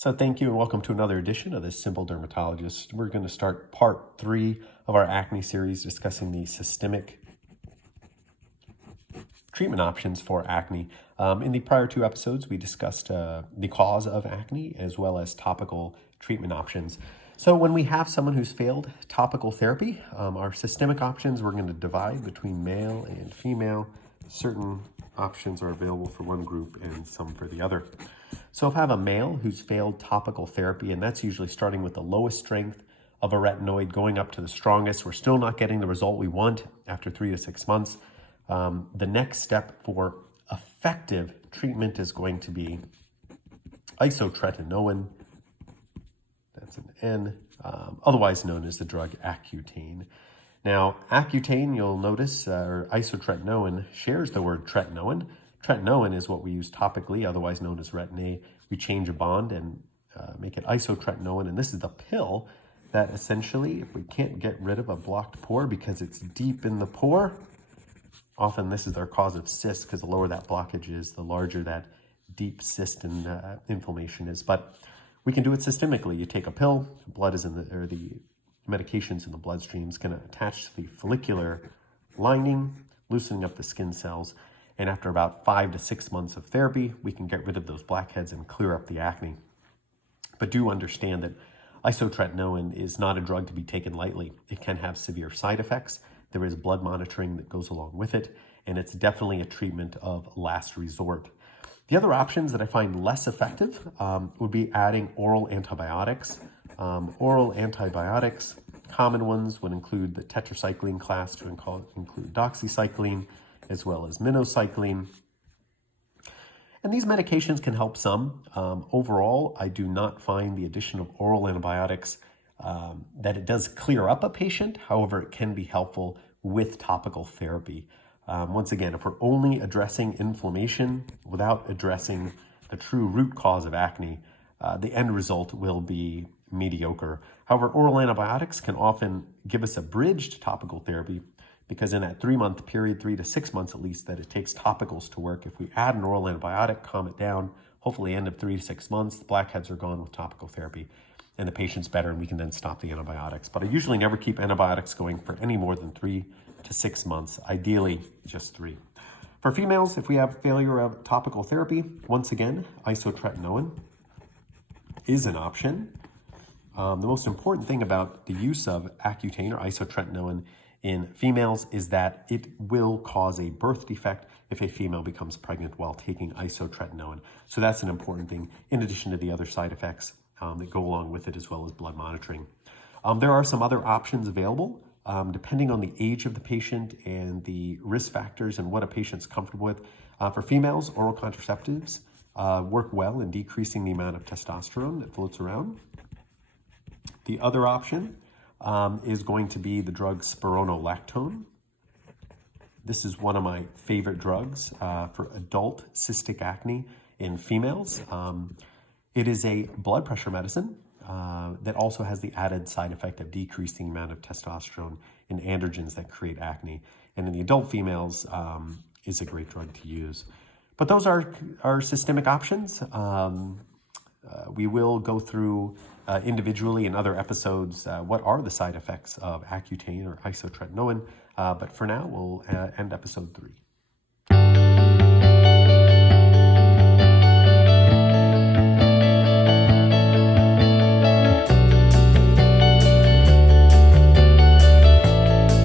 So thank you and welcome to another edition of the Simple Dermatologist. We're going to start part 3 of our acne series discussing the systemic treatment options for acne. In the prior 2 episodes, we discussed the cause of acne as well as topical treatment options. So when we have someone who's failed topical therapy, our systemic options, we're going to divide between male and female. Certain options are available for one group and some for the other. So if I have a male who's failed topical therapy, and that's usually starting with the lowest strength of a retinoid going up to the strongest, we're still not getting the result we want after 3 to 6 months. The next step for effective treatment is going to be isotretinoin, that's an N, otherwise known as the drug Accutane. Now, Accutane, you'll notice, or isotretinoin, shares the word tretinoin. Tretinoin is what we use topically, otherwise known as Retin-A. We change a bond and make it isotretinoin, and this is the pill that essentially, if we can't get rid of a blocked pore because it's deep in the pore, often this is their cause of cysts, because the lower that blockage is, the larger that deep cyst and inflammation is. But we can do it systemically. You take a pill, blood is in the medications in the bloodstream is going to attach to the follicular lining, loosening up the skin cells. And after about 5 to 6 months of therapy, we can get rid of those blackheads and clear up the acne. But do understand that isotretinoin is not a drug to be taken lightly. It can have severe side effects. There is blood monitoring that goes along with it, and it's definitely a treatment of last resort. The other options that I find less effective would be adding oral antibiotics. Oral antibiotics, common ones would include the tetracycline class to include doxycycline, as well as minocycline. And these medications can help some. Overall, I do not find the addition of oral antibiotics that it does clear up a patient. However, it can be helpful with topical therapy. Once again, if we're only addressing inflammation without addressing the true root cause of acne, the end result will be mediocre. However, oral antibiotics can often give us a bridge to topical therapy, because in that 3-month period, 3 to 6 months at least, that it takes topicals to work, if we add an oral antibiotic, calm it down, hopefully end of 3 to 6 months, the blackheads are gone with topical therapy, and the patient's better, and we can then stop the antibiotics. But I usually never keep antibiotics going for any more than 3 to 6 months, ideally just 3. For females, if we have failure of topical therapy, once again, isotretinoin is an option. The most important thing about the use of Accutane or isotretinoin in females is that it will cause a birth defect if a female becomes pregnant while taking isotretinoin. So that's an important thing, in addition to the other side effects that go along with it, as well as blood monitoring. There are some other options available, depending on the age of the patient and the risk factors and what a patient's comfortable with. For females, oral contraceptives work well in decreasing the amount of testosterone that floats around. The other option is going to be the drug spironolactone. This is one of my favorite drugs for adult cystic acne in females. It is a blood pressure medicine that also has the added side effect of decreasing the amount of testosterone and androgens that create acne. And in the adult females is a great drug to use. But those are our systemic options. We will go through individually in other episodes what are the side effects of Accutane or isotretinoin. But for now, we'll end episode 3.